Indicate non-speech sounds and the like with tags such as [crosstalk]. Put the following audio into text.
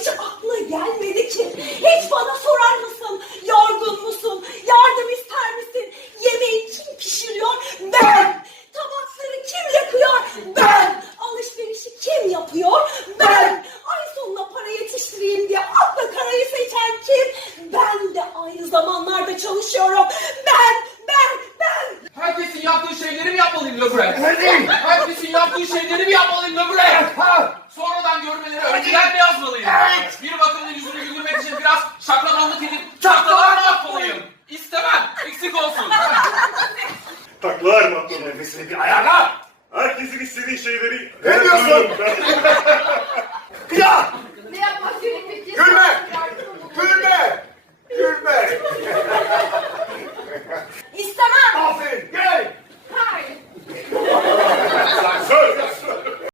hiç aklına gelmedi ki. Hiç bana sorar mısın? Yorgun musun? Yardım ister misin? Yemeği kim pişiriyor? Ben! Tabakları kim yakıyor? Ben! Alışverişi kim yapıyor? Ben! Ay sonuna para yetiştireyim diye akla karayı seçen kim? Ben de aynı zamanlarda çalışıyorum. Ben! Ben! Ben! Herkesin yaptığı şeyleri mi yapmalıyım Löbre? Herkesin yaptığı şeyleri mi yapmalıyım Löbre? Ha! Sonradan görmeleri önceden mi yazmalıyım? Evet. Bir bakımın yüzünü güldürmek için biraz şaklabanlık edip çaklalar mı yapmalıyım? İstemem. Eksik olsun. [laughs] Taklar mı atlamayı? Nefesini bir ayarla. Herkesin istediği şeyleri... Ne diyorsun?